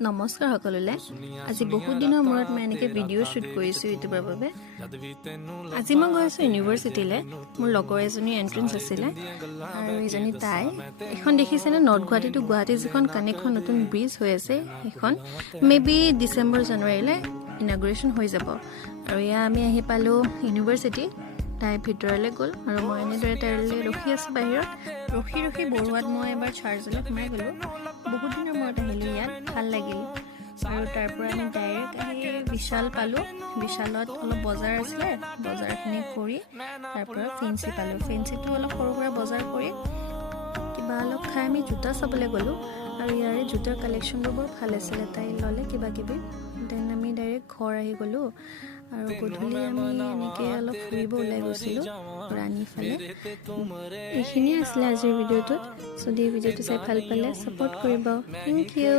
নমস্কাৰ সকলোলৈ আজি বহুত দিনৰ মূৰত মই এনেকৈ ভিডিঅ' শ্বুট কৰিছোঁ ইউটিউবৰ বাবে আজি মই গৈ আছোঁ ইউনিভাৰ্চিটিলৈ মোৰ লগৰ এজনী এণ্ট্ৰেন্স আছিলে আৰু এইজনী তাই এখন দেখিছেনে নৰ্থ গুৱাহাটী টু গুৱাহাটী যিখন কানেক্টখন নতুন ব্ৰিজ হৈ আছে সেইখন মেবি ডিচেম্বৰ জানুৱাৰীলৈ ইনাগুৰেশ্যন হৈ যাব আৰু এয়া আমি আহি পালোঁ ইউনিভাৰ্চিটি তাই ভিতৰলৈ গ'ল আৰু মই এনেদৰে তাইলৈ ৰখি আছোঁ বাহিৰত ৰখি বৰুৱাত মই এবাৰ চাৰ্জলৈ সোমাই গ'লোঁ বহুত দিনৰ মূৰত আহিলোঁ ইয়াত ভাল লাগিল আৰু তাৰ পৰা আমি ডাইৰেক্ট আহি বিশাল পালোঁ বিশালত অলপ বজাৰ আছিলে বজাৰখিনি কৰি তাৰ পৰা ফেঞ্চি পালোঁ ফেঞ্চিটো অলপ সৰু সুৰা বজাৰ কৰি কিবা অলপ খাই আমি জোতা চাবলৈ গ'লোঁ আৰু ইয়াৰে জোতাৰ কালেকশ্যনবোৰ বৰ ভাল আছিলে তাই ল'লে কিবা কিবি দেন আমি ডাইৰেক্ট ঘৰ আহি গ'লোঁ আৰু গধূলি আমি এনেকৈ অলপ ফুৰিব ওলাই গৈছিলোঁ ৰাণী ফালে এইখিনিয়ে আছিলে আজিৰ ভিডিঅ'টোত যদি ভিডিঅ'টো চাই ভাল পালে ছাপোৰ্ট কৰিব থেংক ইউ